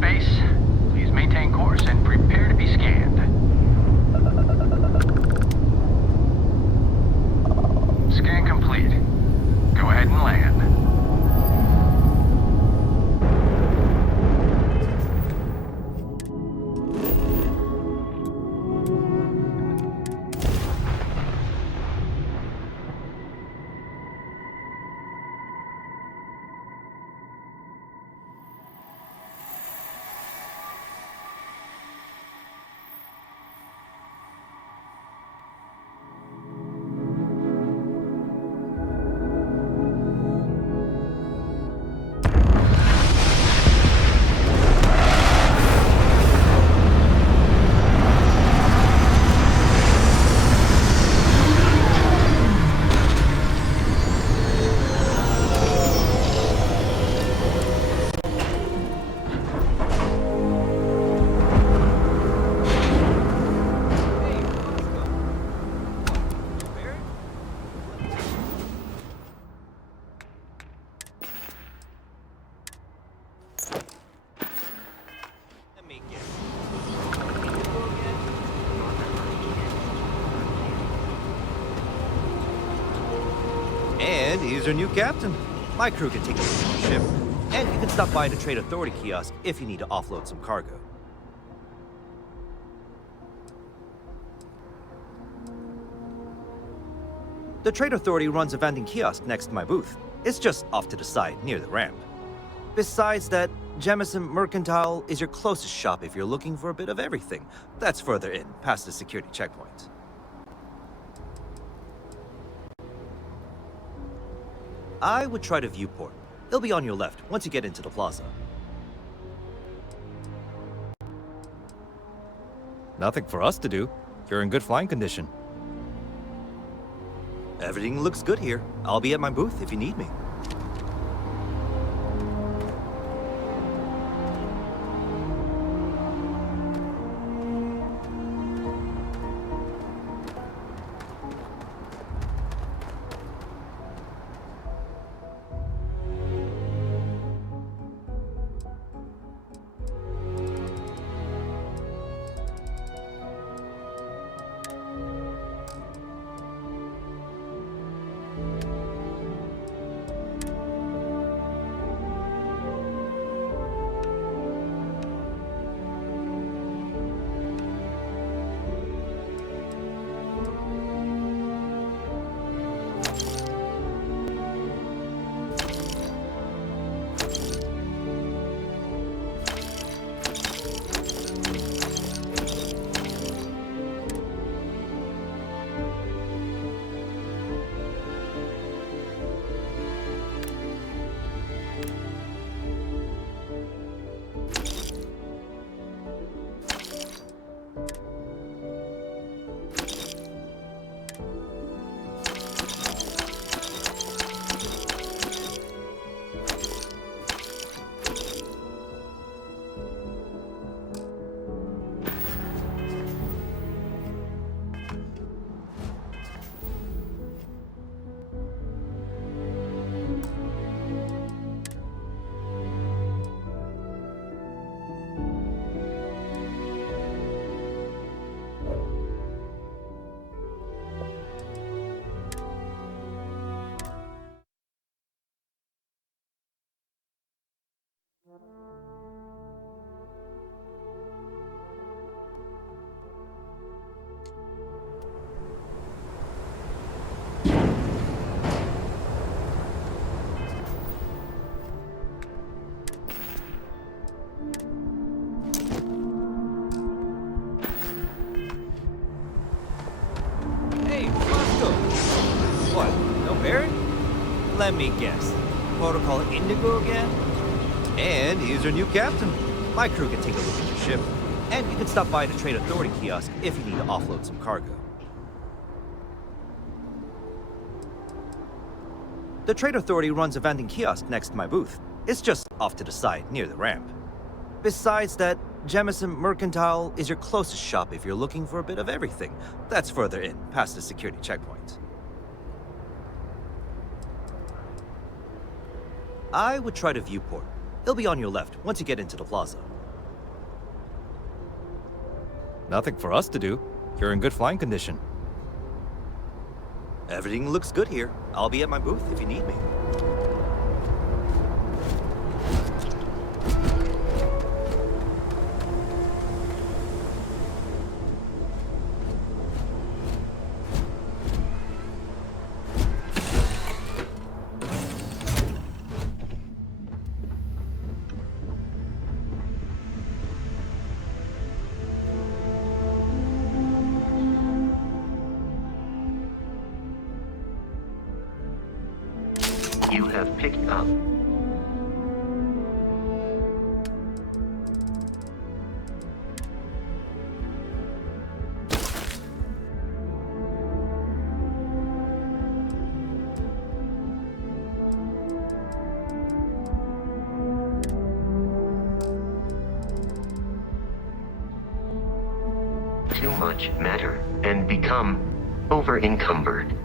space. Please maintain course and prepare to be scanned. Scan complete. Go ahead and land. And he's your new captain. My crew can take a look at the ship, and you can stop by the Trade Authority kiosk if you need to offload some cargo. The Trade Authority runs a vending kiosk next to my booth. It's just off to the side, near the ramp. Besides that, Jemison Mercantile is your closest shop if you're looking for a bit of everything. That's further in, past the security checkpoint. I would try the viewport. It'll be on your left once you get into the plaza. Nothing for us to do. You're in good flying condition. Everything looks good here. I'll be at my booth if you need me. Let me guess. Protocol Indigo again? And he's your new captain. My crew can take a look at your ship, and you can stop by the Trade Authority kiosk if you need to offload some cargo. The Trade Authority runs a vending kiosk next to my booth. It's just off to the side, near the ramp. Besides that, Jemison Mercantile is your closest shop if you're looking for a bit of everything. That's further in, past the security checkpoint. I would try the viewport. It'll be on your left once you get into the plaza. Nothing for us to do. You're in good flying condition. Everything looks good here. I'll be at my booth if you need me. You have picked up. Too much matter and become over-encumbered.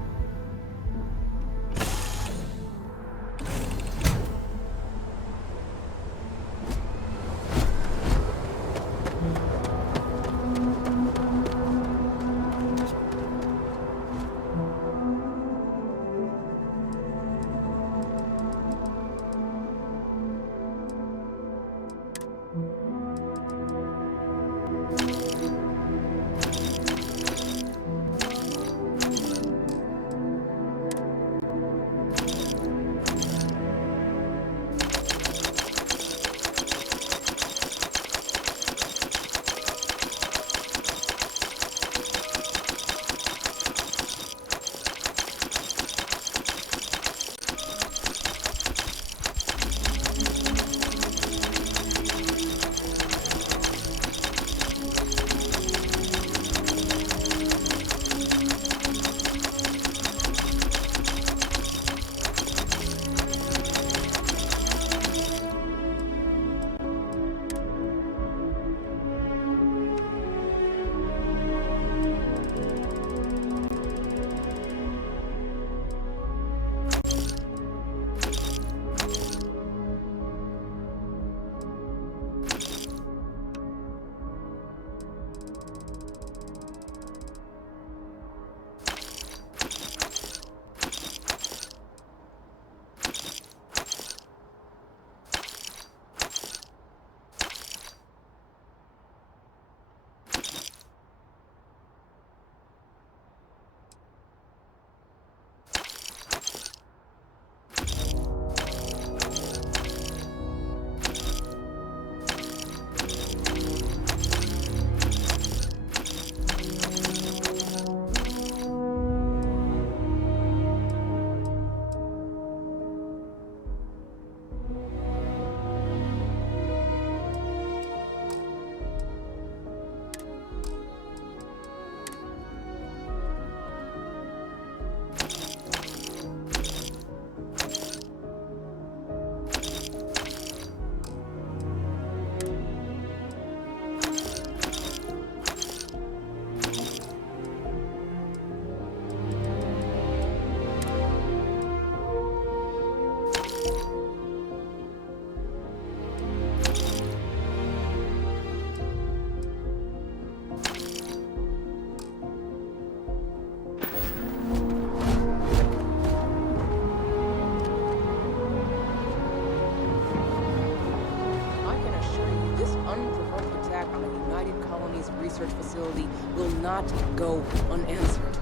research facility will not go unanswered.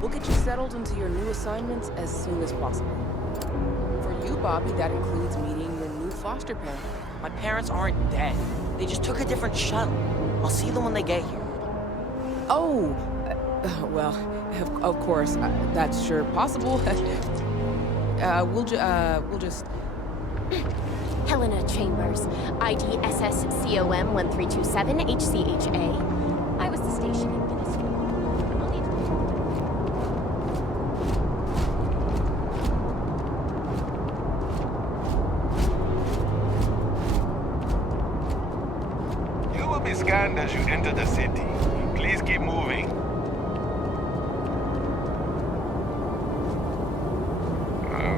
We'll get you settled into your new assignments as soon as possible. For you, Bobby, that includes meeting your new foster parent. My parents aren't dead. They just took a different shuttle. I'll see them when they get here. Oh, well, of course, that's sure possible. We'll just... Helena Chambers, ID SSCOM 1327 HCHA. I was the station administrator. I'll need You will be scanned as you enter the city. Please keep moving.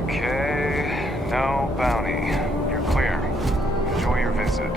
Okay, no bounty. You're clear. Enjoy your visit.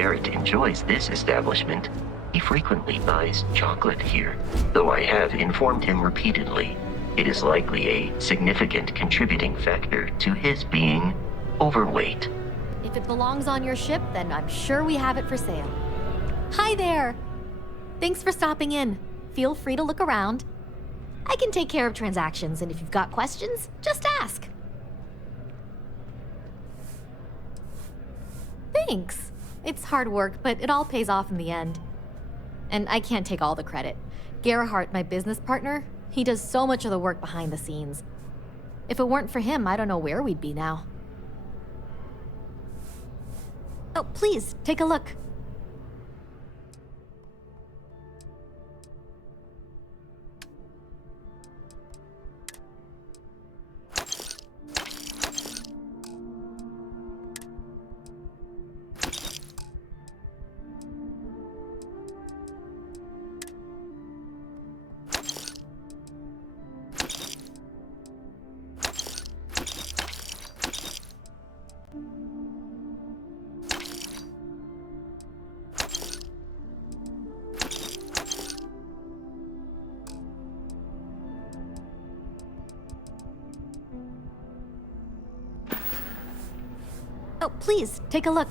Barrett enjoys this establishment, he frequently buys chocolate here, though I have informed him repeatedly it is likely a significant contributing factor to his being overweight. If it belongs on your ship, then I'm sure we have it for sale. Hi there! Thanks for stopping in. Feel free to look around. I can take care of transactions, and if you've got questions, just ask. Thanks. It's hard work, but it all pays off in the end. And I can't take all the credit. Gerhardt, my business partner, he does so much of the work behind the scenes. If it weren't for him, I don't know where we'd be now. Oh, please, take a look. Oh, please, take a look.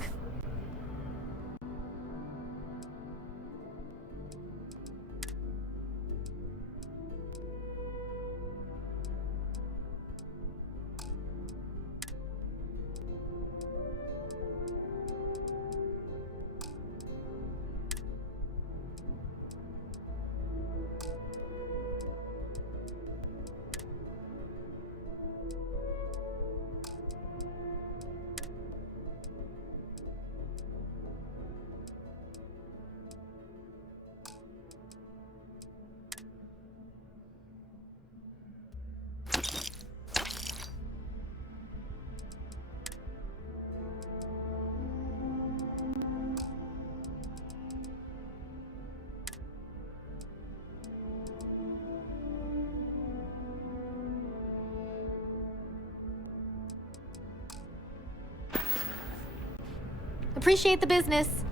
Appreciate the business.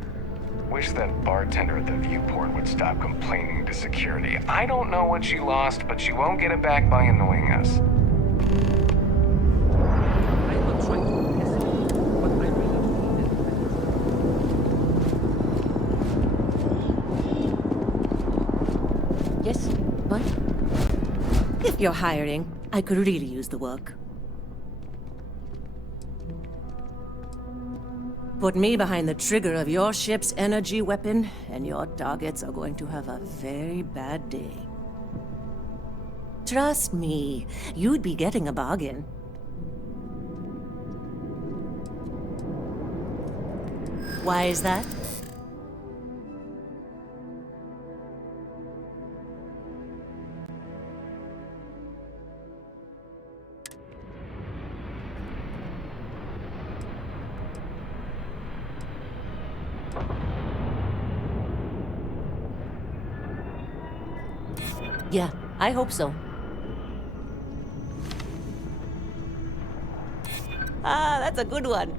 Wish that bartender at the viewport would stop complaining to security. I don't know what she lost, but she won't get it back by annoying us. I'm not trying to be pessimistic, but I really Yes? What? If you're hiring, I could really use the work. Put me behind the trigger of your ship's energy weapon, and your targets are going to have a very bad day. Trust me, you'd be getting a bargain. Why is that? Yeah, I hope so. Ah, that's a good one.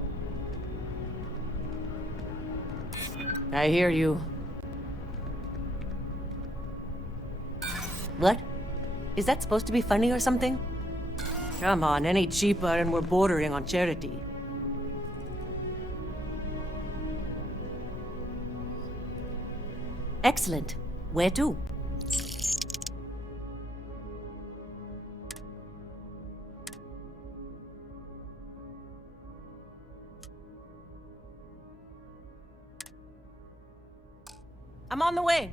I hear you. What? Is that supposed to be funny or something? Come on, any cheaper and we're bordering on charity. Excellent. Where to? I'm on the way.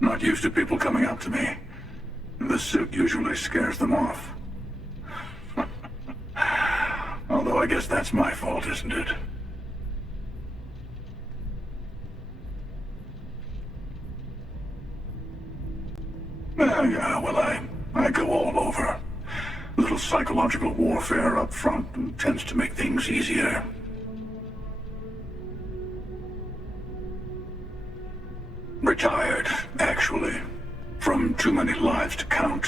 Not used to people coming up to me. The suit usually scares them off. Although I guess that's my fault, isn't it? Yeah, well, I go all over. Little psychological warfare up front tends to make things easier. Retired, actually. From too many lives to count.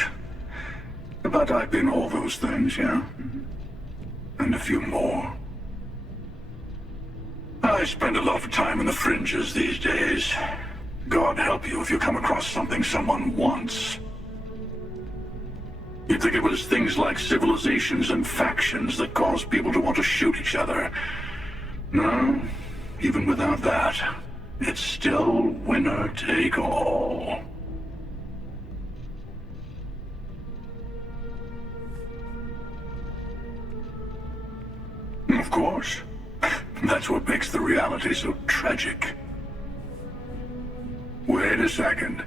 But I've been all those things, yeah? And a few more. I spend a lot of time in the fringes these days. God help you if you come across something someone wants. You'd think it was things like civilizations and factions that cause people to want to shoot each other. No, even without that, it's still winner take all. Of course. That's what makes the reality so tragic. Wait a second.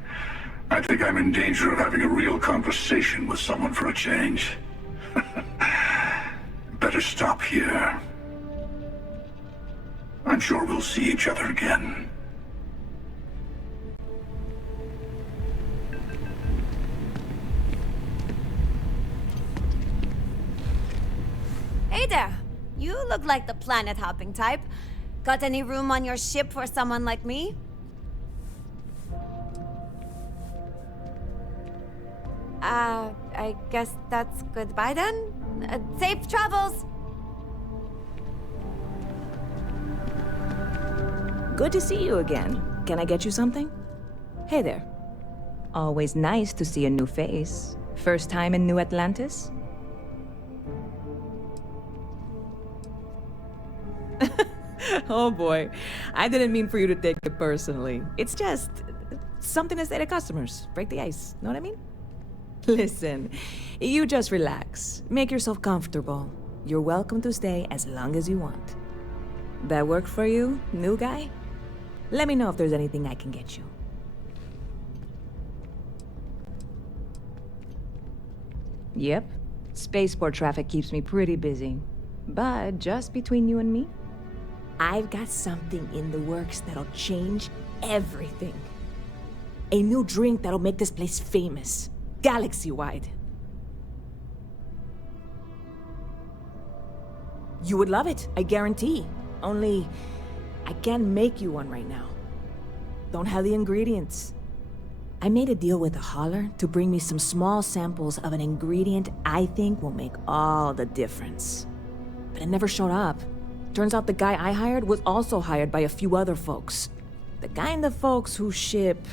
I think I'm in danger of having a real conversation with someone for a change. Better stop here. I'm sure we'll see each other again. Hey there! You look like the planet-hopping type. Got any room on your ship for someone like me? I guess that's goodbye then? Safe travels! Good to see you again. Can I get you something? Hey there. Always nice to see a new face. First time in New Atlantis? Oh boy, I didn't mean for you to take it personally. It's just something to say to customers. Break the ice, know what I mean? Listen, you just relax. Make yourself comfortable. You're welcome to stay as long as you want. That work for you, new guy? Let me know if there's anything I can get you. Yep, spaceport traffic keeps me pretty busy. But just between you and me, I've got something in the works that'll change everything. A new drink that'll make this place famous, galaxy-wide. You would love it, I guarantee. Only, I can't make you one right now. Don't have the ingredients. I made a deal with a hauler to bring me some small samples of an ingredient I think will make all the difference. But it never showed up. Turns out the guy I hired was also hired by a few other folks. The kind of folks who ship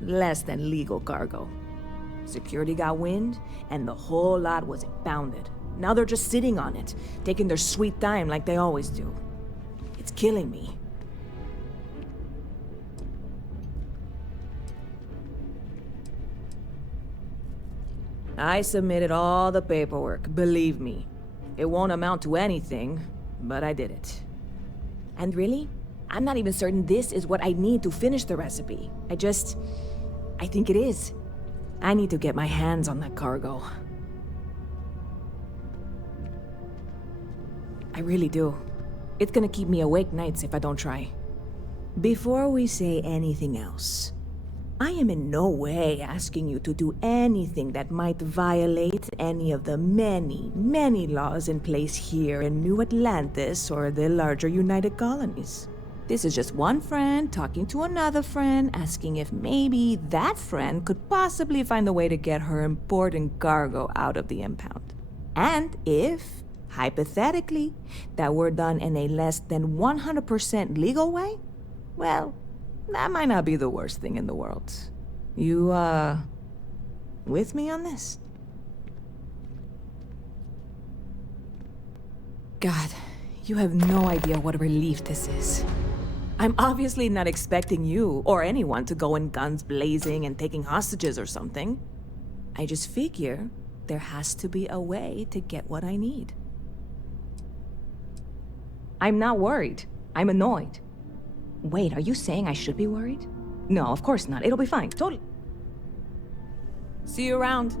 less than legal cargo. Security got wind, and the whole lot was impounded. Now they're just sitting on it, taking their sweet time like they always do. It's killing me. I submitted all the paperwork, believe me. It won't amount to anything, but I did it. And really, I'm not even certain this is what I need to finish the recipe. I think it is. I need to get my hands on that cargo. I really do. It's gonna keep me awake nights if I don't try. Before we say anything else, I am in no way asking you to do anything that might violate any of the many, many laws in place here in New Atlantis or the larger United Colonies. This is just one friend talking to another friend, asking if maybe that friend could possibly find a way to get her important cargo out of the impound. And if, hypothetically, that were done in a less than 100% legal way, well, that might not be the worst thing in the world. You, with me on this? God, you have no idea what a relief this is. I'm obviously not expecting you or anyone to go in guns blazing and taking hostages or something. I just figure there has to be a way to get what I need. I'm not worried. I'm annoyed. Wait, are you saying I should be worried? No, of course not. It'll be fine. Totally. See you around.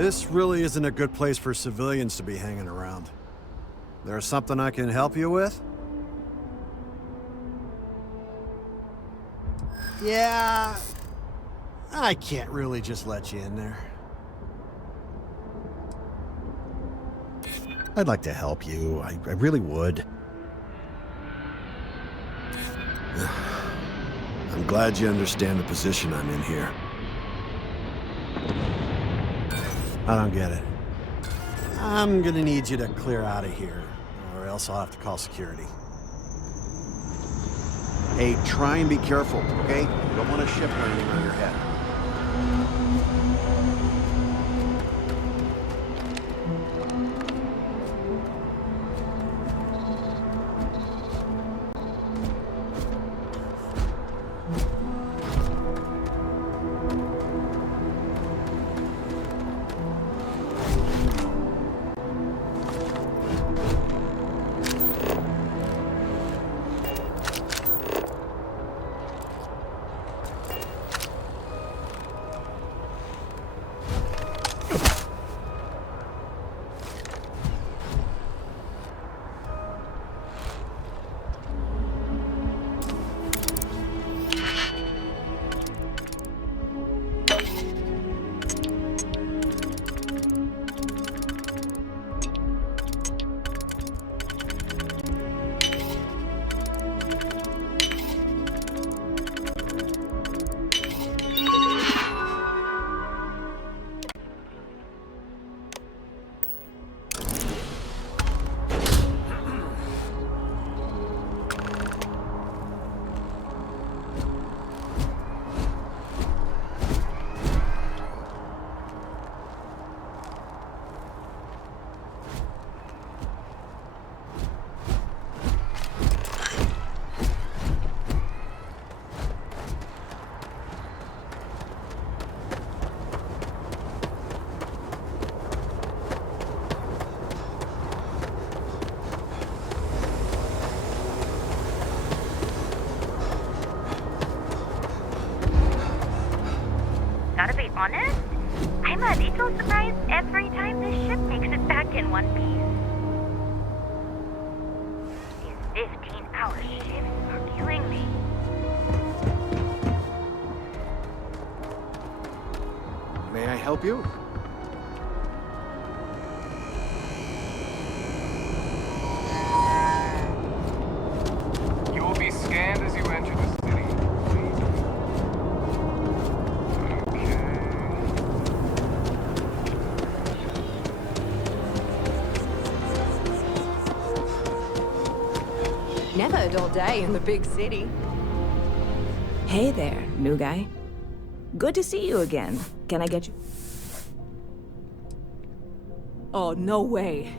This really isn't a good place for civilians to be hanging around. There's something I can help you with? Yeah... I can't really just let you in there. I'd like to help you. I really would. I'm glad you understand the position I'm in here. I don't get it. I'm gonna need you to clear out of here, or else I'll have to call security. Hey, try and be careful, okay? You don't want a ship landing on your head. Gotta be honest, I'm a little surprised every time this ship makes it back in one piece. These 15-hour shifts are killing me. May I help you? You will be scanned as you enter the city. Never a dull day in the big city. Hey there, new guy. Good to see you again. Can I get you? Oh, no way.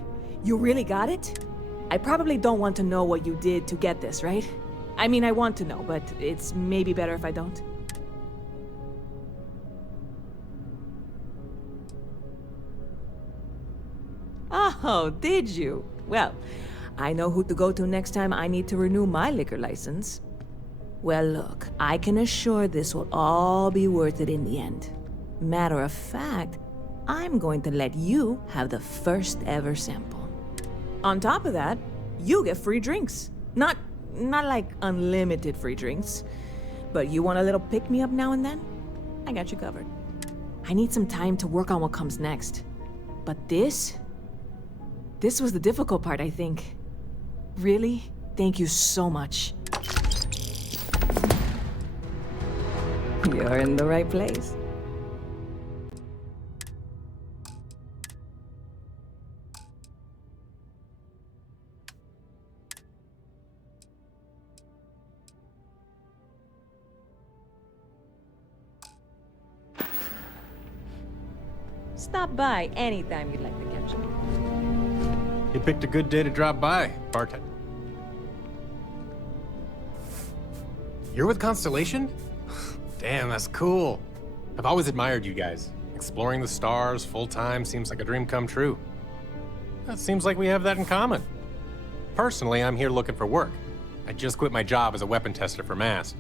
You really got it? I probably don't want to know what you did to get this, right? I mean, I want to know, but it's maybe better if I don't. Oh, did you? Well, I know who to go to next time I need to renew my liquor license. Well, look, I can assure this will all be worth it in the end. Matter of fact, I'm going to let you have the first ever sample. On top of that, you get free drinks. Not like unlimited free drinks, but you want a little pick-me-up now and then? I got you covered. I need some time to work on what comes next. But this was the difficult part, I think. Really? Thank you so much. You're in the right place. Stop by anytime you'd like to catch me. You picked a good day to drop by, bartender. You're with Constellation? Damn, that's cool. I've always admired you guys. Exploring the stars full-time seems like a dream come true. That seems like we have that in common. Personally, I'm here looking for work. I just quit my job as a weapon tester for Mast.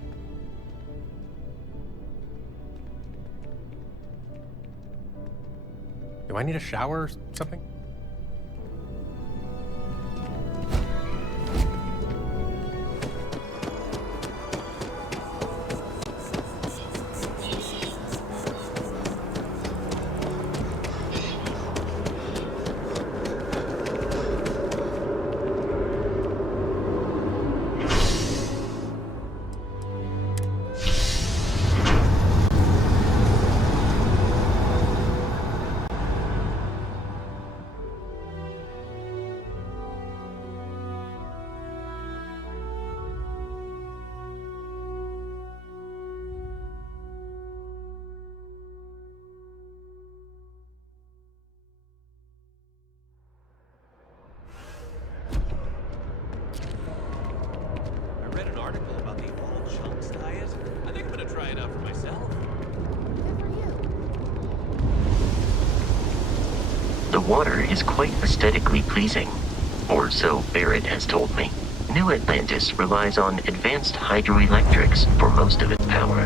Do I need a shower or something? I read an article about the all chunks diet. I think I'm gonna try it out for myself. The water is quite aesthetically pleasing, or so Barrett has told me. New Atlantis relies on advanced hydroelectrics for most of its power.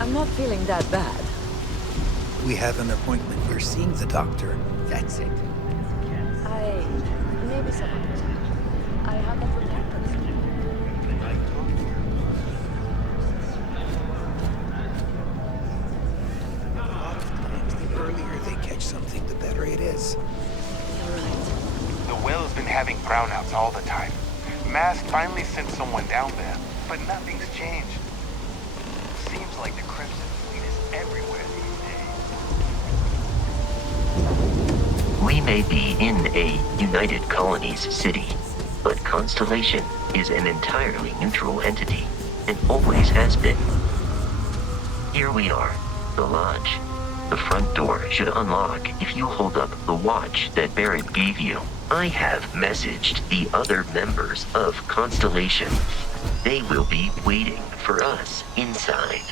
I'm not feeling that bad. We have an appointment. You're seeing the doctor. That's it. Maybe someone. I haven't remembered. A lot of times, the earlier they catch something, the better it is. You're right. The well's been having brownouts all the time. Mast finally sent someone down there, but nothing's changed. Seems like the Crimson Fleet is everywhere these days. We may be in a United Colonies city, but Constellation is an entirely neutral entity, and always has been. Here we are, the lodge. The front door should unlock if you hold up the watch that Barrett gave you. I have messaged the other members of Constellation. They will be waiting for us inside.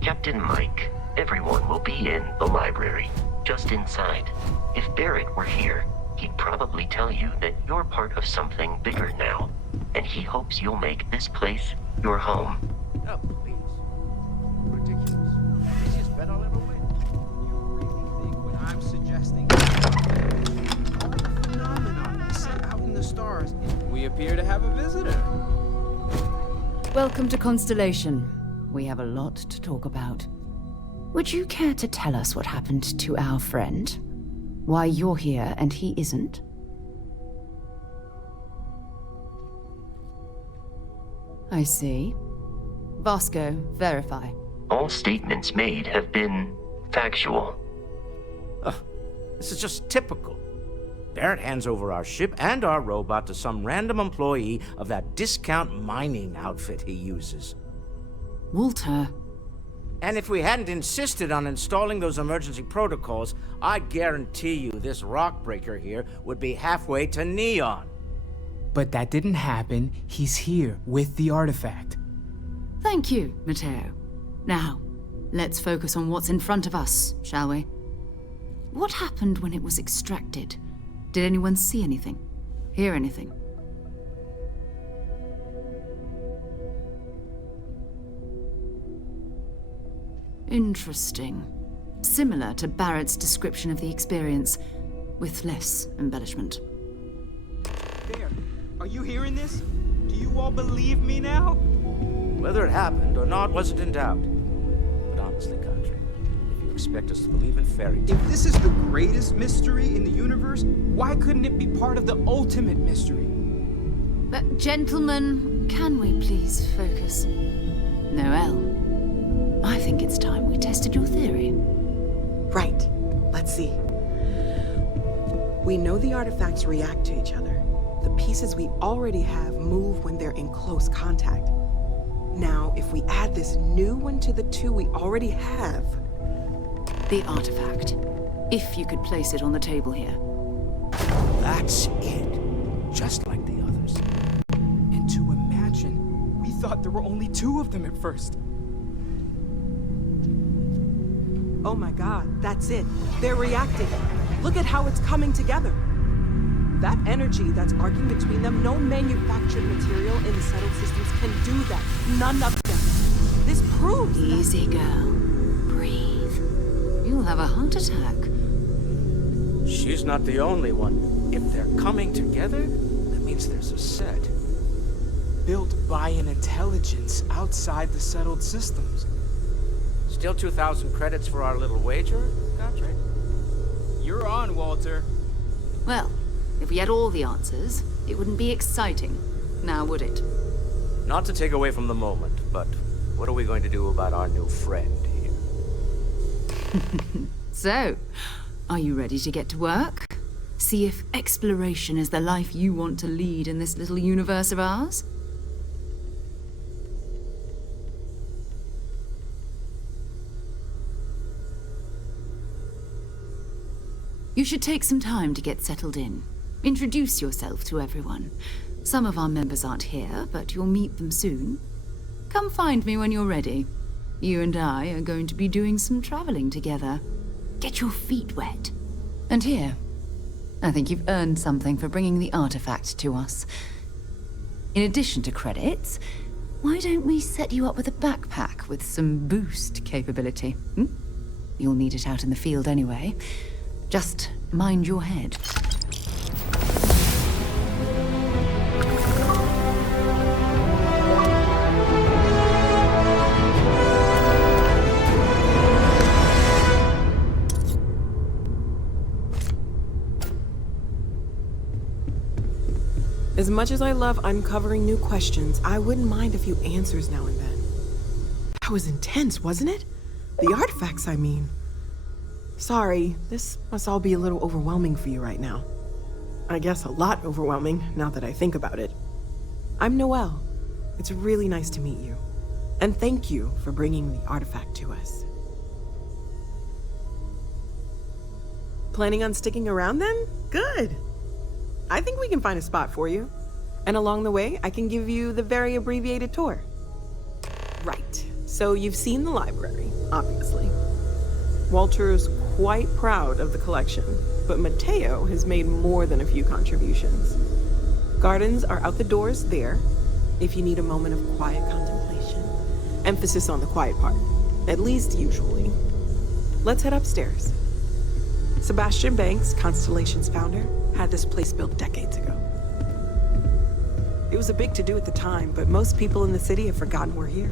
Captain Mike, everyone will be in the library, just inside. If Barrett were here, he'd probably tell you that you're part of something bigger now, and he hopes you'll make this place your home. Oh, please. Ridiculous. Easiest bet I'll ever win. You really think what I'm suggesting is a phenomenon? stars, we appear to have a visitor. Welcome to Constellation. We have a lot to talk about. Would you care to tell us what happened to our friend? Why you're here and he isn't? I see. Vasco, verify. All statements made have been factual. This is just typical. Barrett hands over our ship and our robot to some random employee of that discount mining outfit he uses. Walter. And if we hadn't insisted on installing those emergency protocols, I guarantee you this rock breaker here would be halfway to Neon. But that didn't happen. He's here with the artifact. Thank you, Matteo. Now, let's focus on what's in front of us, shall we? What happened when it was extracted? Did anyone see anything? Hear anything? Interesting. Similar to Barrett's description of the experience, with less embellishment. There. Are you hearing this? Do you all believe me now? Whether it happened or not wasn't in doubt. But honestly, Country, if you expect us to believe in fairy tales... If this is the greatest mystery in the universe, why couldn't it be part of the ultimate mystery? But gentlemen, can we please focus? Noelle, I think it's time we tested your theory. Right. Let's see. We know the artifacts react to each other. The pieces we already have move when they're in close contact. Now, if we add this new one to the two we already have... The artifact. If you could place it on the table here. That's it. Just like the others. And to imagine, we thought there were only 2 of them at first. Oh my god, that's it. They're reacting. Look at how it's coming together. That energy that's arcing between them, no manufactured material in the settled systems can do that. None of them. This proves Easy, girl. Breathe. You'll have a heart attack. She's not the only one. If they're coming together, that means there's a set. Built by an intelligence outside the settled systems. Still 2,000 credits for our little wager, Godfrey? You're on, Walter. Well, if we had all the answers, it wouldn't be exciting, now would it? Not to take away from the moment, but what are we going to do about our new friend here? So, are you ready to get to work? See if exploration is the life you want to lead in this little universe of ours? You should take some time to get settled in. Introduce yourself to everyone. Some of our members aren't here, but you'll meet them soon. Come find me when you're ready. You and I are going to be doing some traveling together. Get your feet wet. And here, I think you've earned something for bringing the artifact to us. In addition to credits, why don't we set you up with a backpack with some boost capability? You'll need it out in the field anyway. Just mind your head. As much as I love uncovering new questions, I wouldn't mind a few answers now and then. That was intense, wasn't it? The artifacts, I mean. Sorry, this must all be a little overwhelming for you right now. I guess a lot overwhelming, now that I think about it. I'm Noelle. It's really nice to meet you. And thank you for bringing the artifact to us. Planning on sticking around then? Good. I think we can find a spot for you. And along the way, I can give you the very abbreviated tour. Right. So you've seen the library, obviously. Walter's quite proud of the collection, but Matteo has made more than a few contributions. Gardens are out the doors there, if you need a moment of quiet contemplation. Emphasis on the quiet part, at least usually. Let's head upstairs. Sebastian Banks, Constellation's founder, had this place built decades ago. It was a big to-do at the time, but most people in the city have forgotten we're here.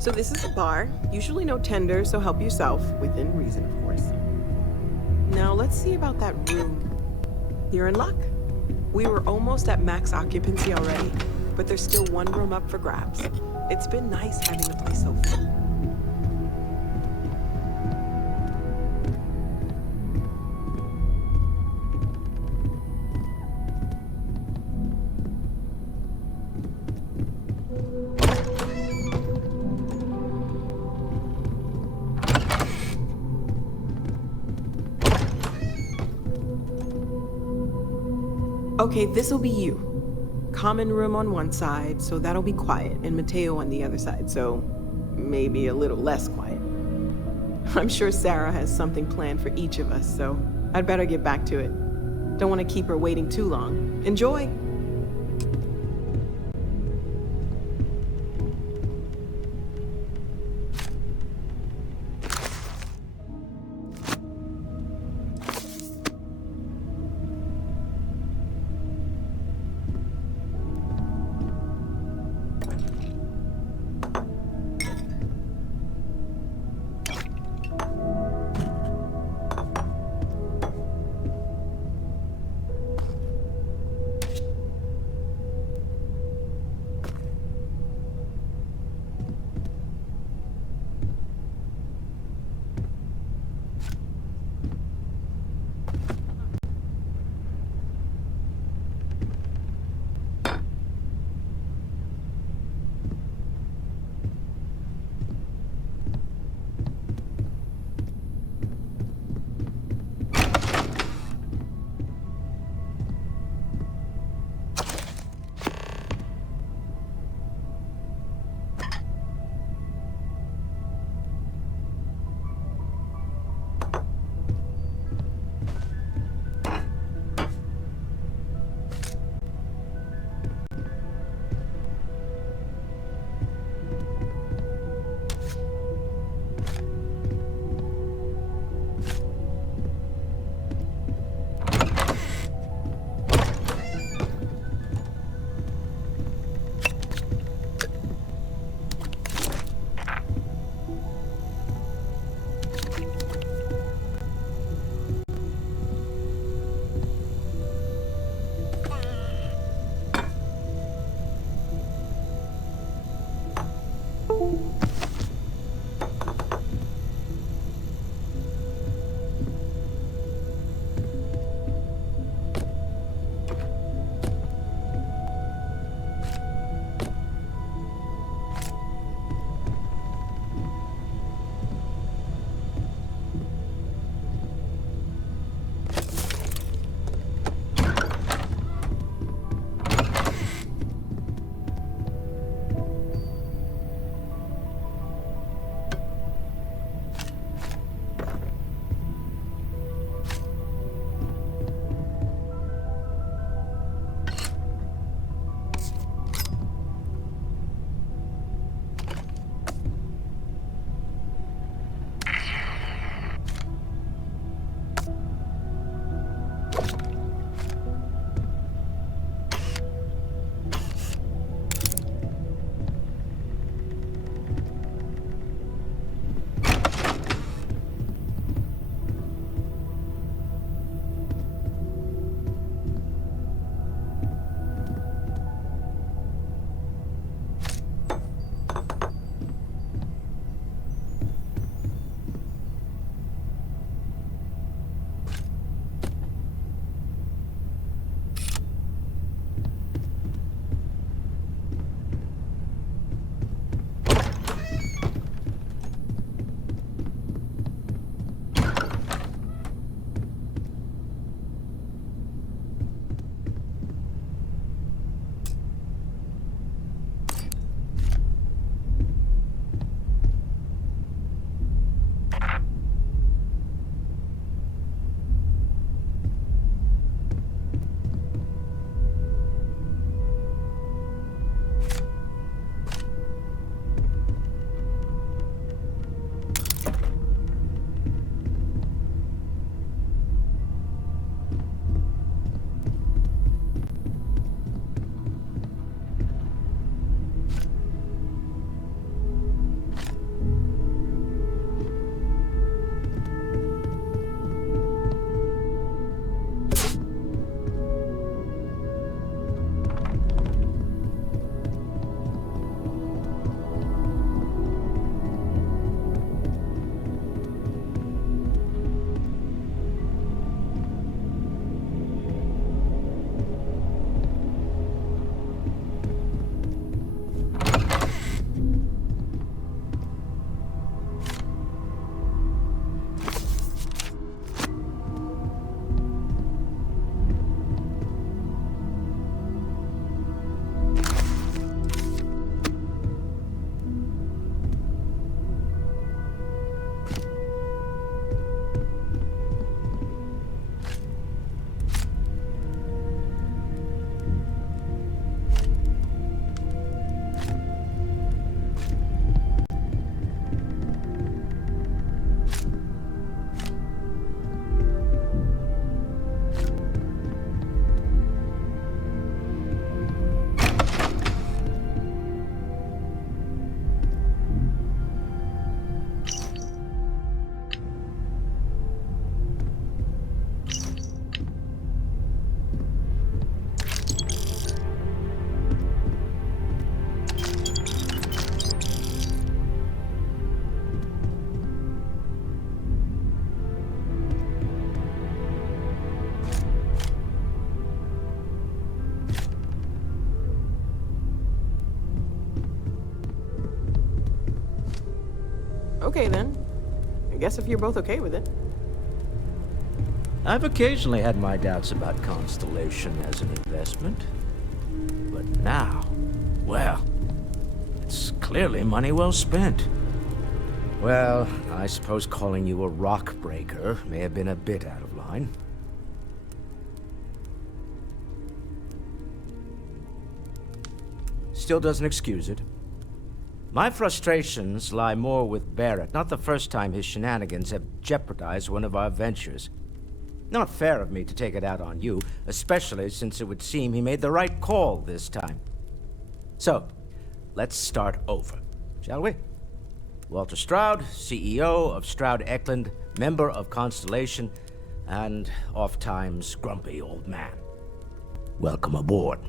So this is a bar. Usually no tender, so help yourself, within reason, of course. Now let's see about that room. You're in luck. We were almost at max occupancy already, but there's still one room up for grabs. It's been nice having the place so full. Okay, this'll be you. Common room on one side, so that'll be quiet, and Mateo on the other side, so maybe a little less quiet. I'm sure Sarah has something planned for each of us, so I'd better get back to it. Don't want to keep her waiting too long. Enjoy! Okay then. I guess if you're both okay with it. I've occasionally had my doubts about Constellation as an investment. But now, well, it's clearly money well spent. Well, I suppose calling you a rock breaker may have been a bit out of line. Still doesn't excuse it. My frustrations lie more with Barrett. Not the first time his shenanigans have jeopardized one of our ventures. Not fair of me to take it out on you, especially since it would seem he made the right call this time. So, let's start over, shall we? Walter Stroud, CEO of Stroud Eklund, member of Constellation, and oft-times grumpy old man. Welcome aboard.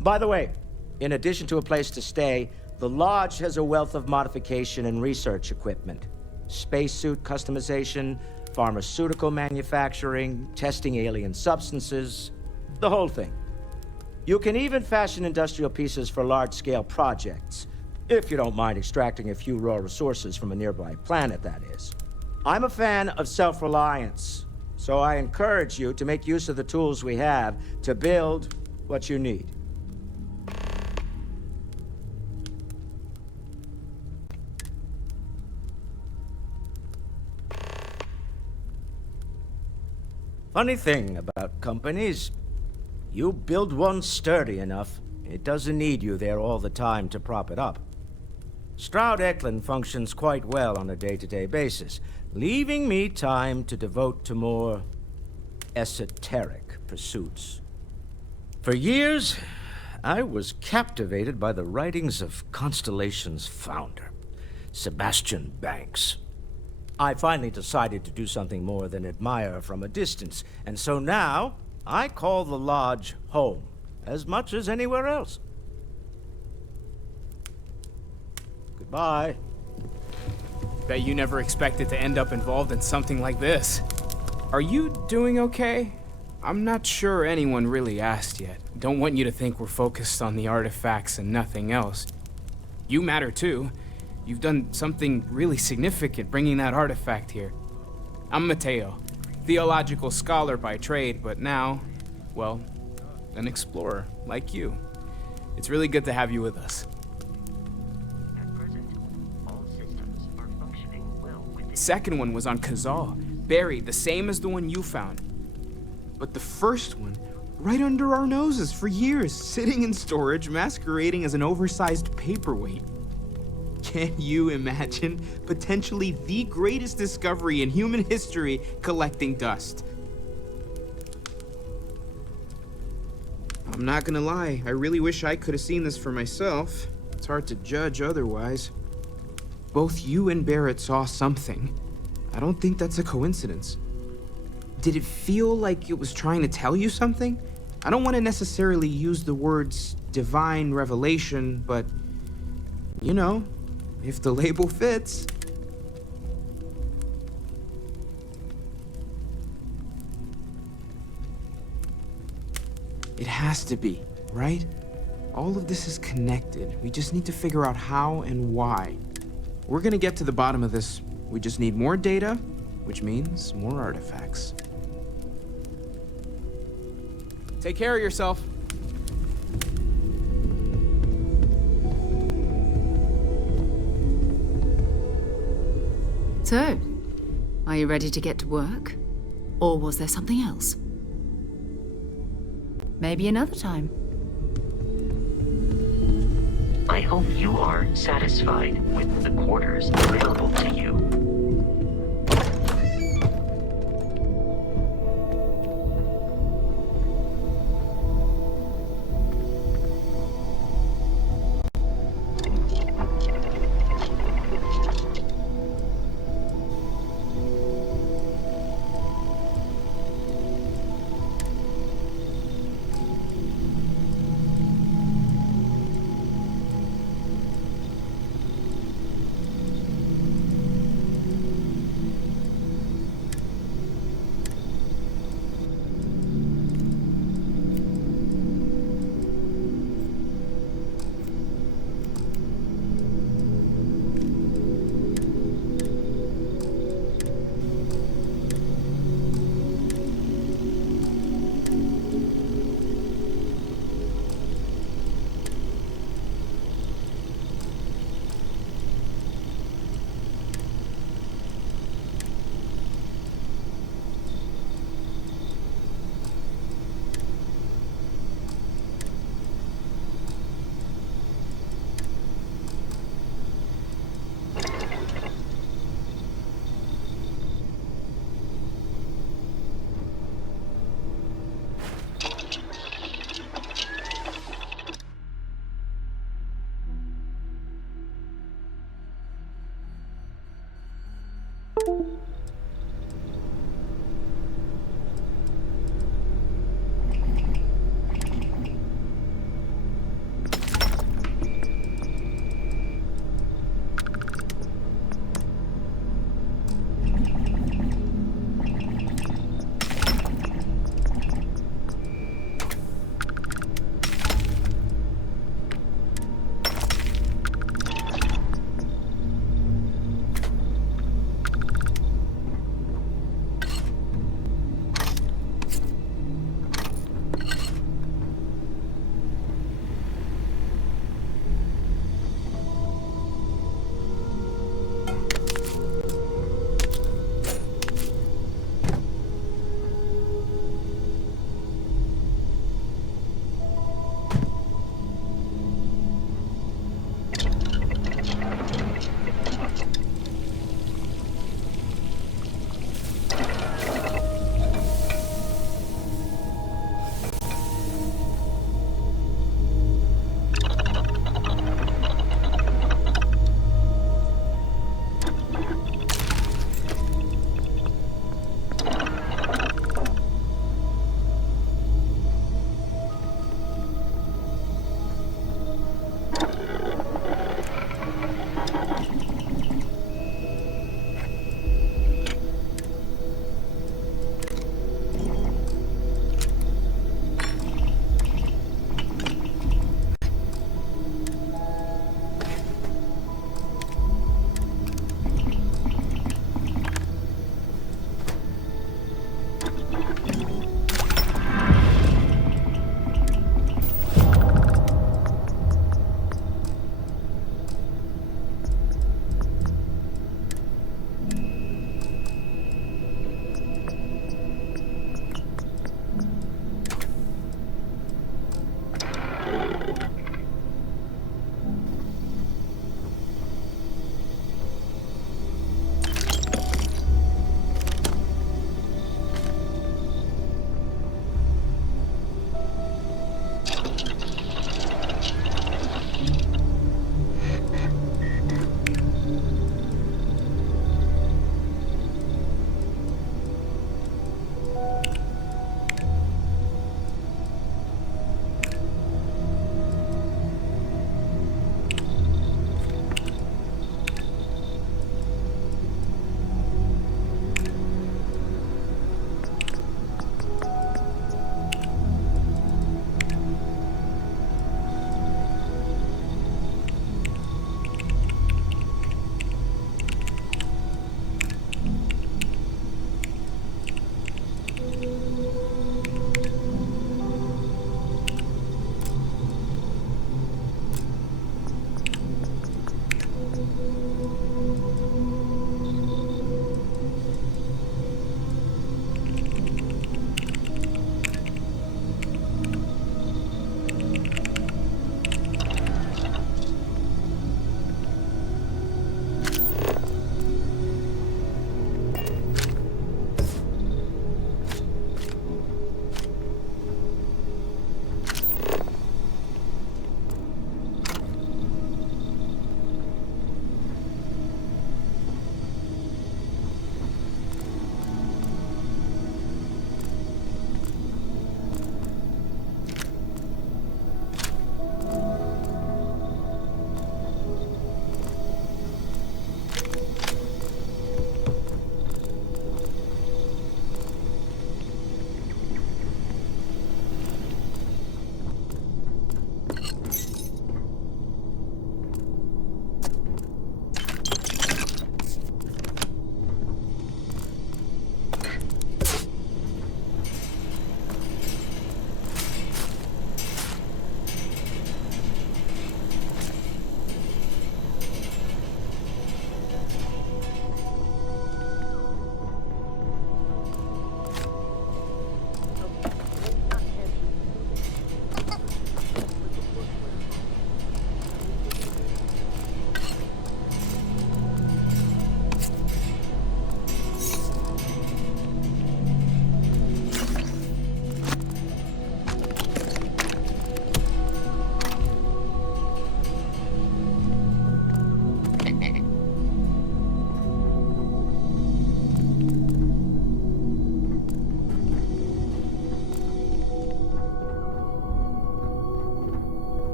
By the way, in addition to a place to stay, the Lodge has a wealth of modification and research equipment. Spacesuit customization, pharmaceutical manufacturing, testing alien substances, the whole thing. You can even fashion industrial pieces for large-scale projects, if you don't mind extracting a few raw resources from a nearby planet, that is. I'm a fan of self-reliance, so I encourage you to make use of the tools we have to build what you need. Funny thing about companies, you build one sturdy enough, it doesn't need you there all the time to prop it up. Stroud Eklund functions quite well on a day-to-day basis, leaving me time to devote to more esoteric pursuits. For years, I was captivated by the writings of Constellation's founder, Sebastian Banks. I finally decided to do something more than admire from a distance, and so now I call the Lodge home, as much as anywhere else. Goodbye. Bet you never expected to end up involved in something like this. Are you doing okay? I'm not sure anyone really asked yet. Don't want you to think we're focused on the artifacts and nothing else. You matter too. You've done something really significant bringing that artifact here. I'm Mateo, theological scholar by trade, but now, well, an explorer like you. It's really good to have you with us. At present, all systems are functioning well within... Second one was on Kazal, buried, the same as the one you found. But the first one, right under our noses for years, sitting in storage, masquerading as an oversized paperweight. Can you imagine potentially the greatest discovery in human history collecting dust? I'm not gonna lie, I really wish I could have seen this for myself. It's hard to judge otherwise. Both you and Barrett saw something. I don't think that's a coincidence. Did it feel like it was trying to tell you something? I don't want to necessarily use the words divine revelation, but you know, if the label fits. It has to be, right? All of this is connected. We just need to figure out how and why. We're gonna get to the bottom of this. We just need more data, which means more artifacts. Take care of yourself. So, are you ready to get to work? Or was there something else? Maybe another time. I hope you are satisfied with the quarters available to you.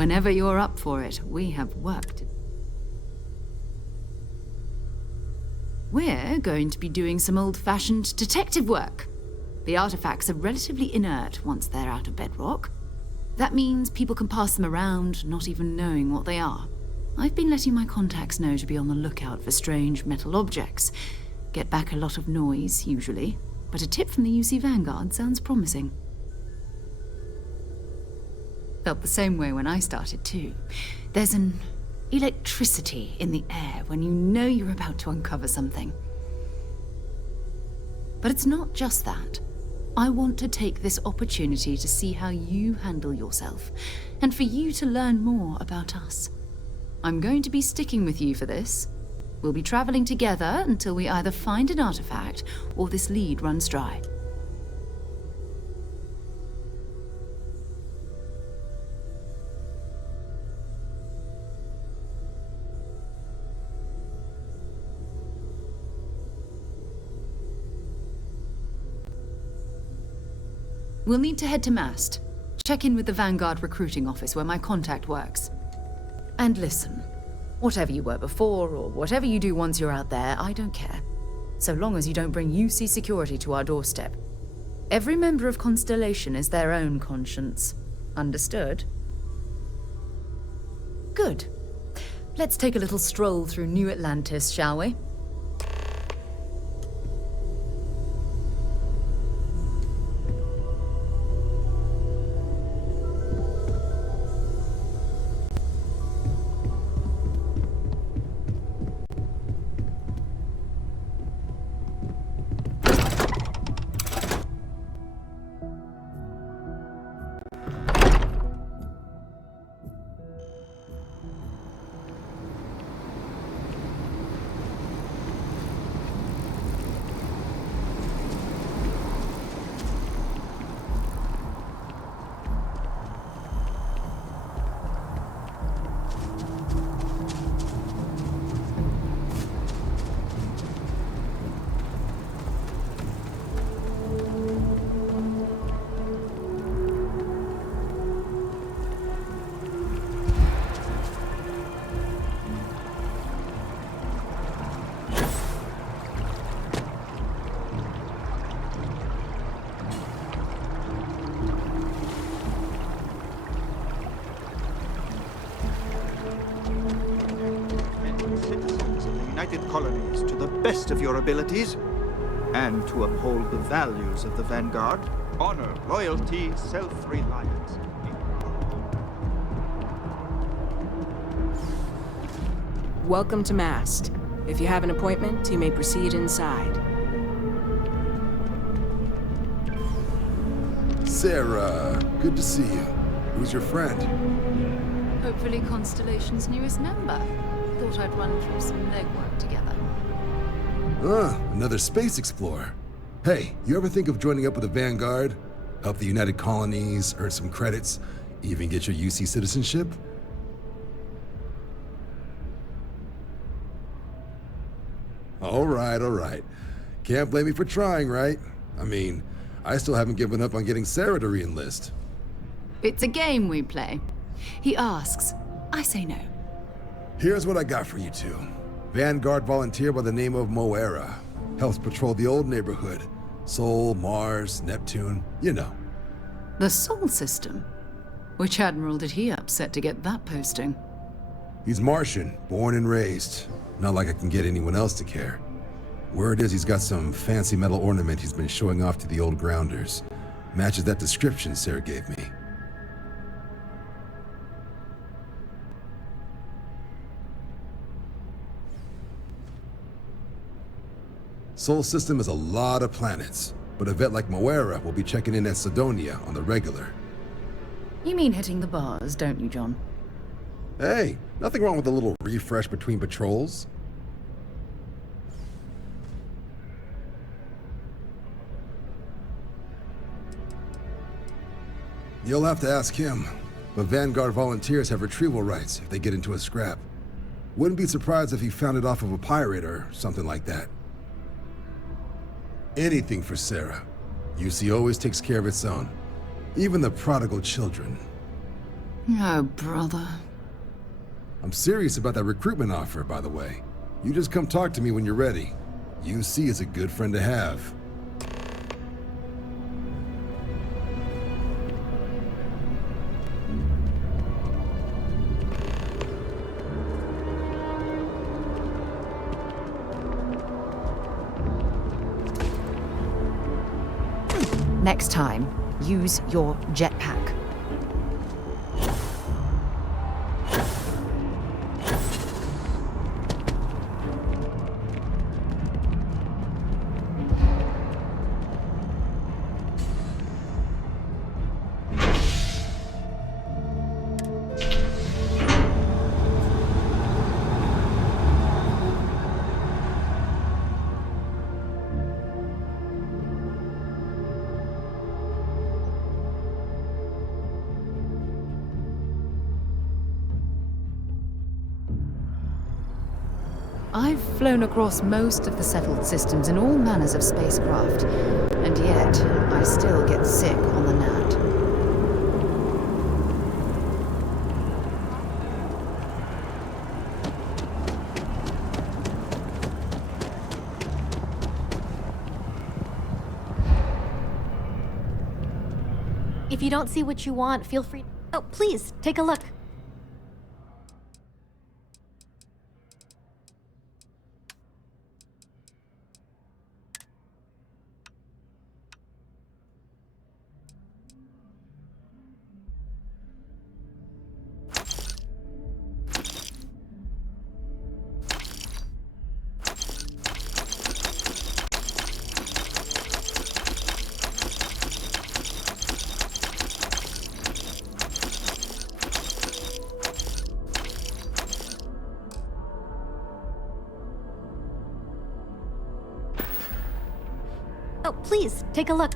Whenever you're up for it, we have work to do. We're going to be doing some old-fashioned detective work. The artifacts are relatively inert once they're out of bedrock. That means people can pass them around, not even knowing what they are. I've been letting my contacts know to be on the lookout for strange metal objects. Get back a lot of noise, usually, but a tip from the UC Vanguard sounds promising. Felt the same way when I started, too. There's an electricity in the air when you know you're about to uncover something. But it's not just that. I want to take this opportunity to see how you handle yourself, and for you to learn more about us. I'm going to be sticking with you for this. We'll be traveling together until we either find an artifact or this lead runs dry. We'll need to head to Mast. Check in with the Vanguard recruiting office where my contact works. And listen, whatever you were before, or whatever you do once you're out there, I don't care. So long as you don't bring UC security to our doorstep. Every member of Constellation is their own conscience. Understood? Good. Let's take a little stroll through New Atlantis, shall we? Colonies to the best of your abilities, and to uphold the values of the Vanguard: honor, loyalty, self-reliance. Welcome to Mast. If you have an appointment, you may proceed inside. Sarah, good to see you. Who's your friend? Hopefully Constellation's newest member. Thought I'd run through some legwork together. Another space explorer. Hey, you ever think of joining up with the Vanguard? Help the United Colonies, earn some credits, even get your UC citizenship? All right. Can't blame me for trying, right? I mean, I still haven't given up on getting Sarah to re-enlist. It's a game we play. He asks, I say no. Here's what I got for you two. Vanguard volunteer by the name of Moera. Helps patrol the old neighborhood. Sol, Mars, Neptune, you know. The Sol system? Which admiral did he upset to get that posting? He's Martian, born and raised. Not like I can get anyone else to care. Word is he's got some fancy metal ornament he's been showing off to the old grounders. Matches that description Sarah gave me. Sol system has a lot of planets, but a vet like Moera will be checking in at Sidonia on the regular. You mean hitting the bars, don't you, John? Hey, nothing wrong with a little refresh between patrols. You'll have to ask him, but Vanguard volunteers have retrieval rights if they get into a scrap. Wouldn't be surprised if he found it off of a pirate or something like that. Anything for Sarah. UC always takes care of its own. Even the prodigal children. Oh, brother. I'm serious about that recruitment offer, by the way. You just come talk to me when you're ready. UC is a good friend to have. Next time, use your jetpack. I've flown across most of the settled systems in all manners of spacecraft, and yet I still get sick on the gnat. If you don't see what you want, feel free. Oh, please, take a look. Oh, please, take a look.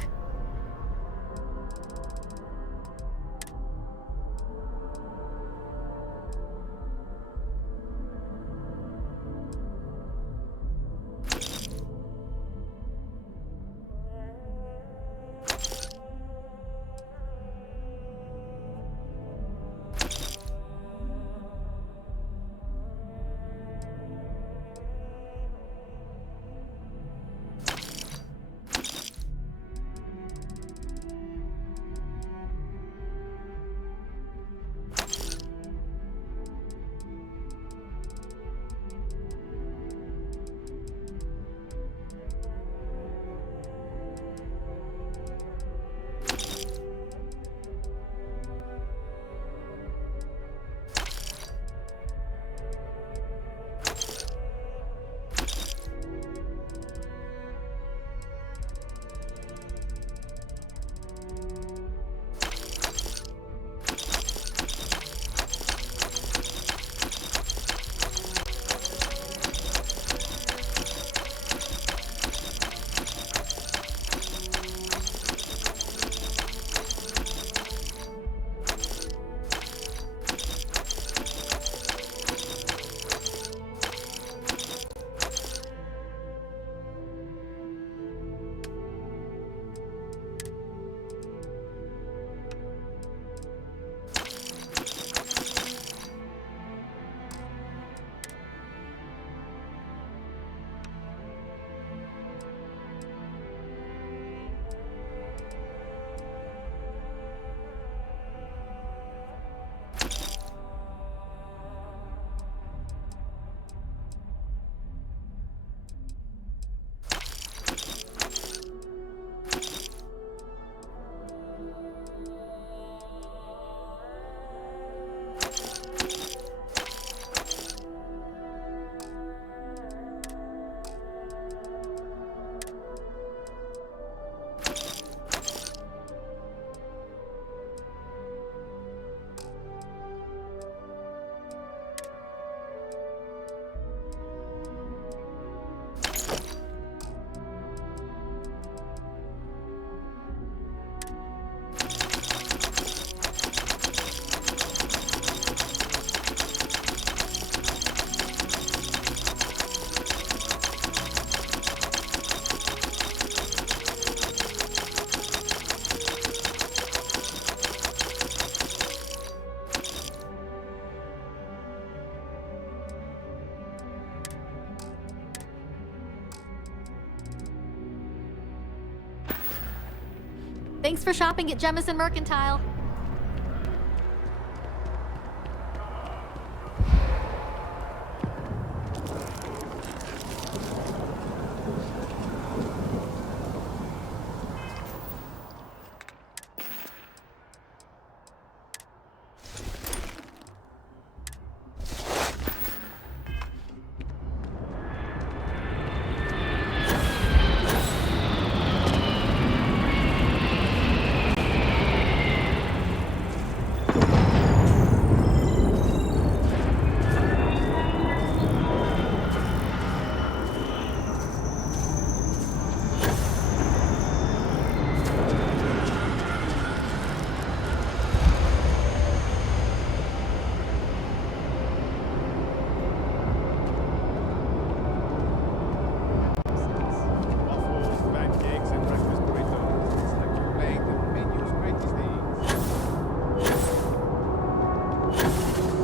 Thanks for shopping at Jemison Mercantile.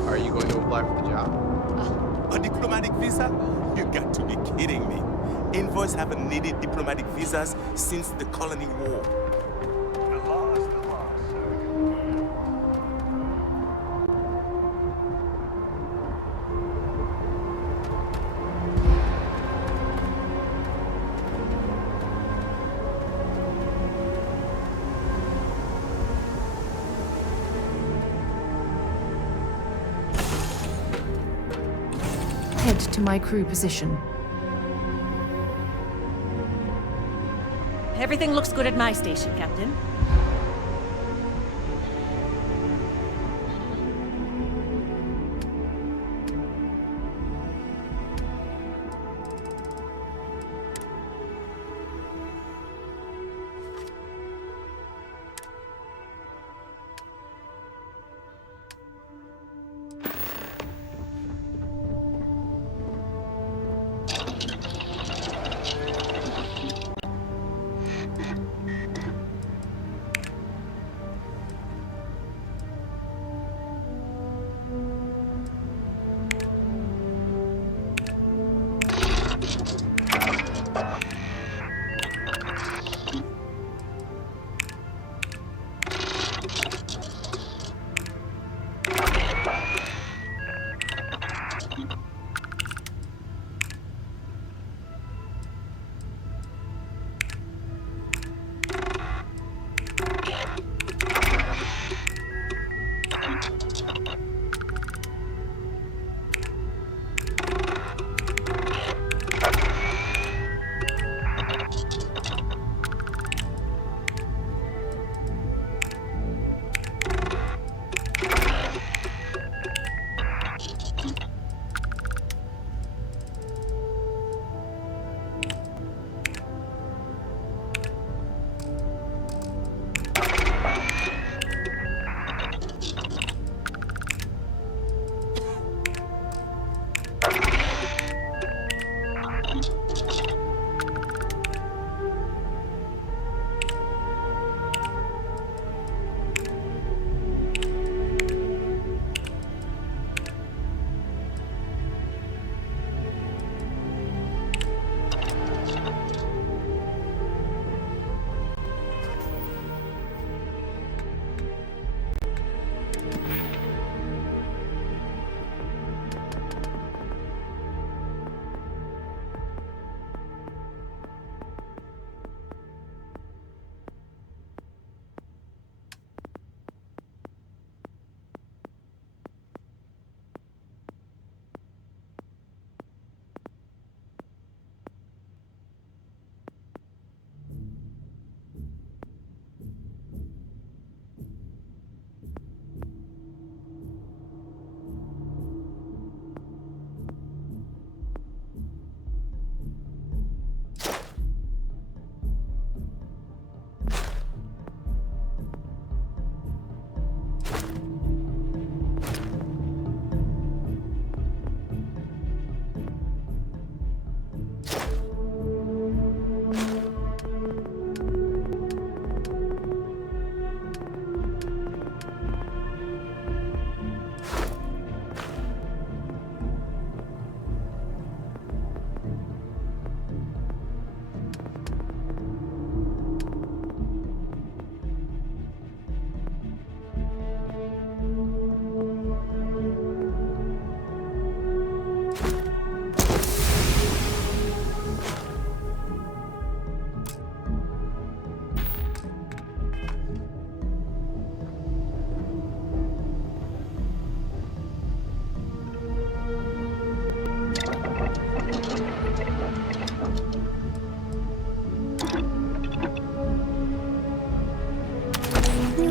Are you going to apply for the job? A diplomatic visa? You got to be kidding me. Envoys haven't needed diplomatic visas since the colony war. The law is the law, sir. Head to my crew position. Everything looks good at my station, Captain.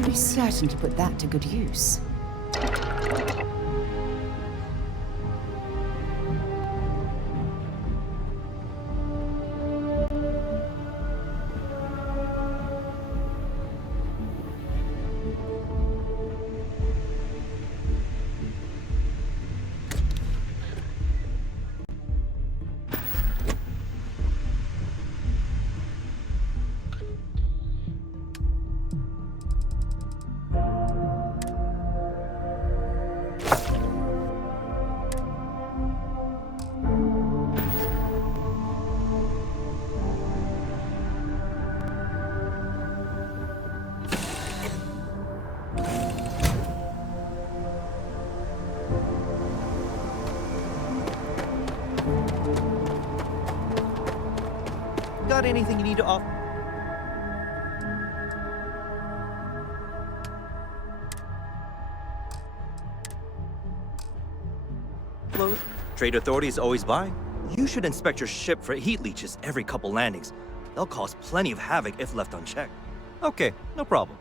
be certain to put that to good use. Got anything you need to offer? Trade authorities always buy. You should inspect your ship for heat leeches every couple landings. They'll cause plenty of havoc if left unchecked. Okay, no problem.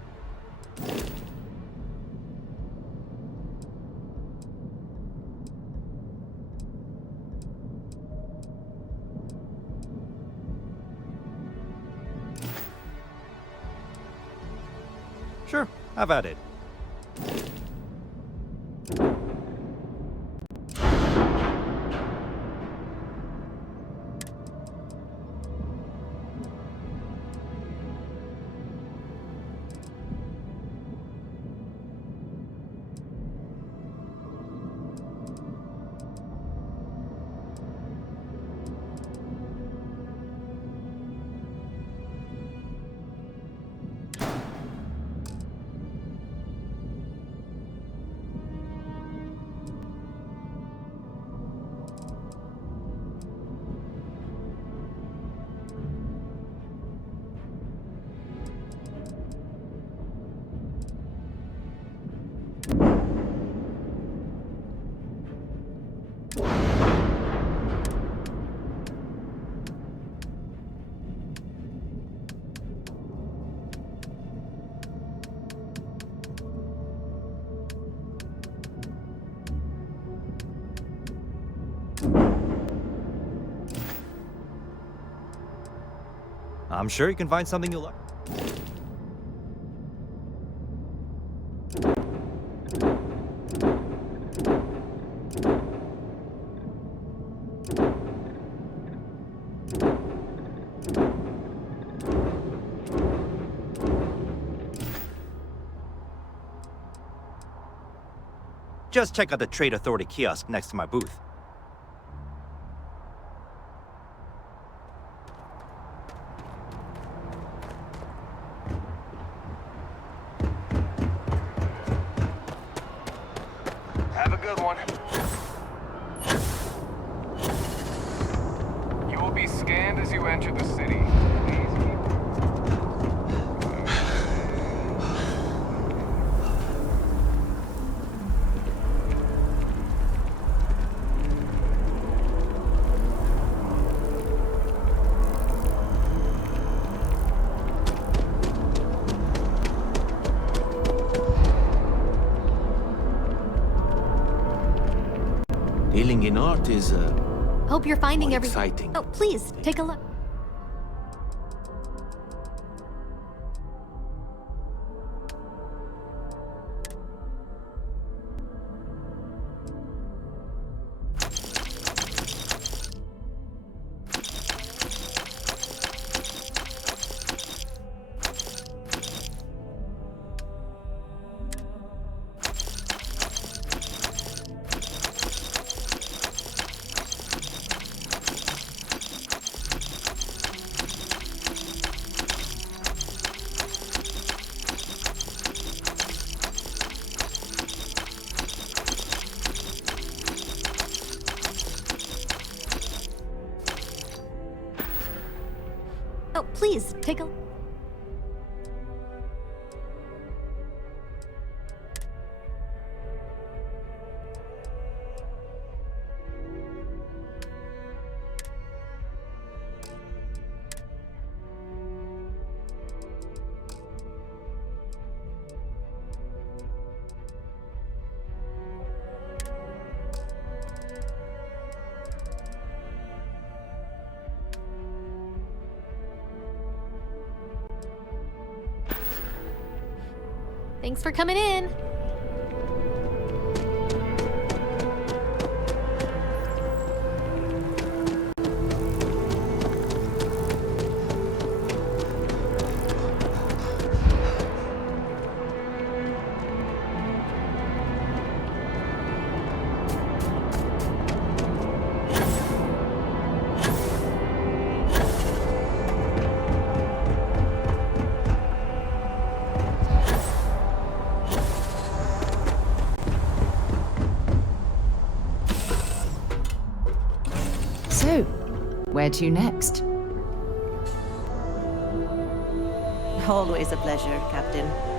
Sure, have at it. I'm sure you can find something you'll like. Just check out the Trade Authority kiosk next to my booth. Have a good one. You will be scanned as you enter the city. Please keep... Dealing in art is Hope you're finding everything. exciting. Oh, please, take a look. Oh, please, take a... Thanks for coming in. So, where to next? Always a pleasure, Captain.